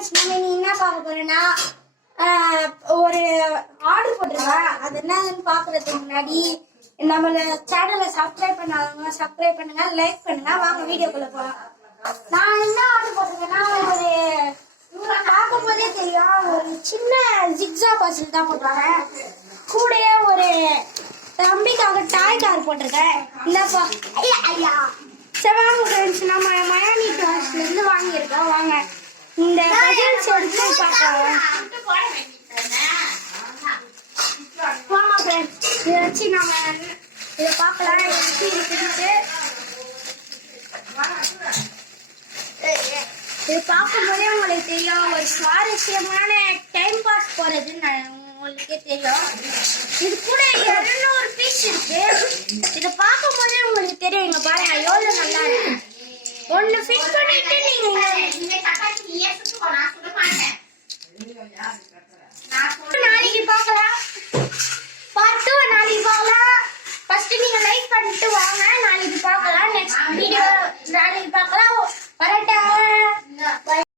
Friends, நம்ம நீ என்ன பார்க்க போறேன்னா ஒரு ஆர்டர் போட்டிருக்கேன். அது என்னன்னு பாக்குறதுக்கு முன்னாடி நம்மள சேனலை சப்ஸ்கிரைப் பண்ணாதவங்க சப்ஸ்கிரைப் பண்ணுங்க, லைக் பண்ணுங்க. வாங்க வீடியோக்குள்ள போலாம். நான் என்ன ஆர்டர் போட்டிருக்கேன்னா பார்க்கும் போதே தெரியும், ஒரு சின்ன ஜிக்ஸா பசில் தான் போட்டிருக்கேன். கூடயே ஒரு தம்பிக்காக டாய் கார் போட்டிருக்கேன். இல்லப்பா ஐயா ஐயா. சரி வாங்க ஃப்ரெண்ட்ஸ், நம்ம மயானி கிளாஸ்ல இருந்து வாங்கியிருக்கோம். வாங்க இந்த பஜல்ஸ் எடுத்து பார்க்கலாம். வாங்க ஃப்ரெண்ட்ஸ், இதை வச்சு நம்ம இதை பார்க்கலாம் எப்படி இருக்குன்னு. இது பார்க்கும்போதே உங்களுக்கு தெரியும், ஒரு சுவாரஸ்யமான டைம் பாஸ் போறதுன்னு உங்களுக்கே தெரியும். இது கூட 200 பீஸ் இருக்கு. இதை பார்க்கும் போதே உங்களுக்கு தெரியும். இங்க பாருங்க எவ்வளவு நல்லா இருக்கு. ஒன்னு ஃபிட் பண்ணிட்டு நீங்க நாளைக்கு பார்க்கலாம். பார்ட் 2 நாளைக்கு பார்க்கலாம். ஃபர்ஸ்ட் நீங்க லைக் பண்ணிட்டு வாங்க, நாளைக்கு பார்க்கலாம். நெக்ஸ்ட் வீடியோ நாளைக்கு